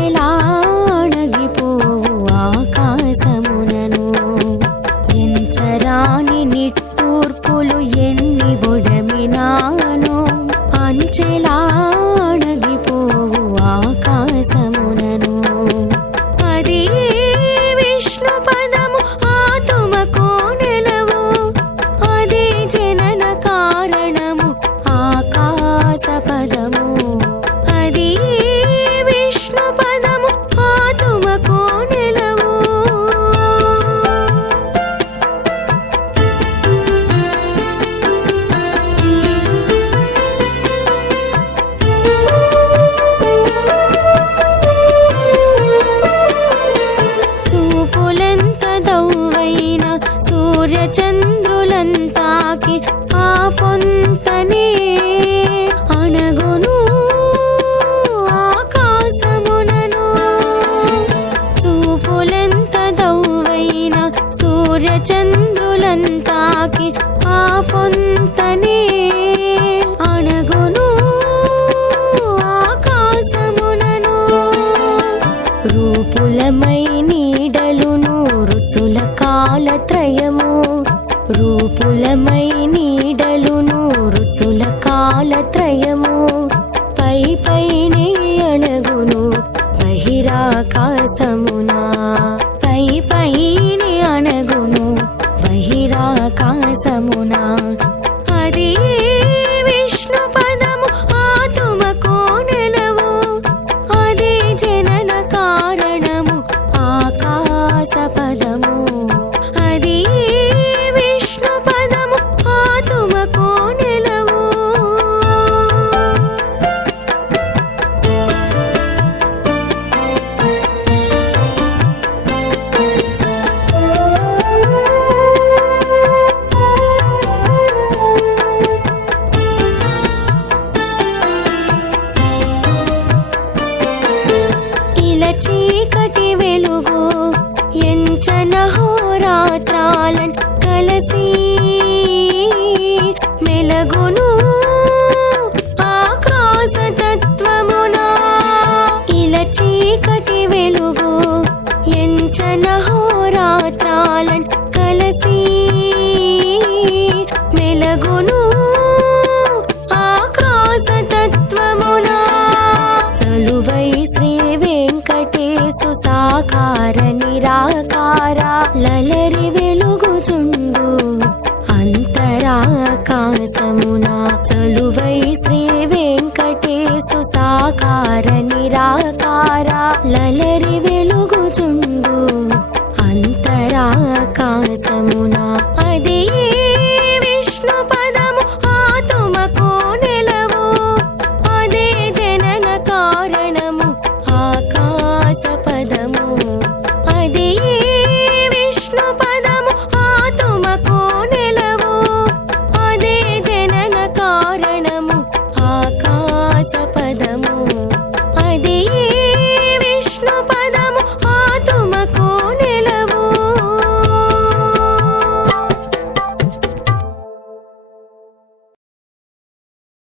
వేలాడగిపోవు ఆకాశమునను. ఎంచరాని నిట్టూర్పులు ఎన్ని బొడమినాను అంచెలాడగిపోవు ఆకాశమునను. అది విష్ణు పదము ఆతుమకో సూర్యచంద్రులంతాకి ఆ పొంతనే అనగును ఆకాశమునను. చూపులంత దౌవైన సూర్యచంద్ర కాలము రూపులమై నీడలును రుచుల కాలత్రయము. పై పైనే అణగును బహిరాకాశమును చీకటి